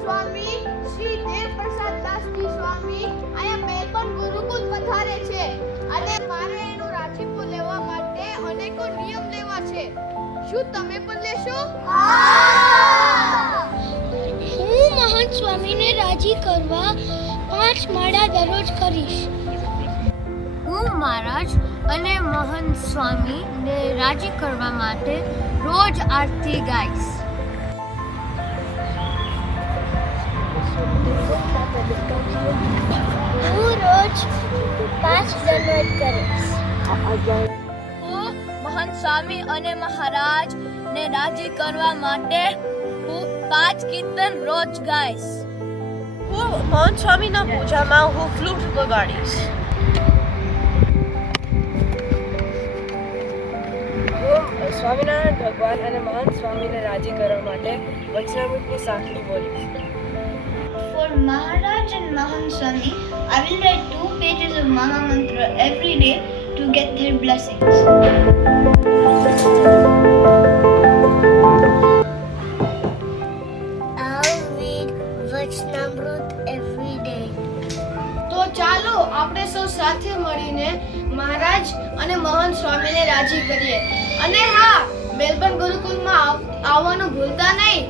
સ્વામી શ્રી દેવપ્રસાદ દાસજી સ્વામી અહીંયા મેલબર્ન ગુરુકુળ પધારે છે અને મારે એનું રાજીપો લેવા માટે અનેકો નિયમ લેવા છે. શું તમે પણ લેશો? હું મહંત સ્વામીને રાજી કરવા 5 માળા દરરોજ કરીશ. હું મહારાજ અને મહંત સ્વામીને રાજી કરવા માટે રોજ આરતી ગાઈશ. હું રોજ 5 દંડવત કરીશ. હું મહંત સ્વામી અને મહારાજ ને રાજી કરવા માટે હું 5 કીર્તન રોજ ગાઈશ. હું મહંત સ્વામીના પૂજામાં હું ફ્લૂટ વગાડીશ. હું સ્વામિનારાયણ ભગવાન અને મહંત સ્વામીને રાજી કરવા માટે વચનામૃતની સાંકળી બોલીશ. For Maharaj and Mahant Swami, I will write 2 pages of Maha Mantra every day to get their blessings. I'll read Vachnamrut every day. તો ચાલો આપણે સૌ સાથે મળીને મહારાજ અને મહંત સ્વામીને રાજી કરીએ. અને હા, મેલબર્ન ગુરુકુળમાં આવવાનું ભૂલતા નહીં.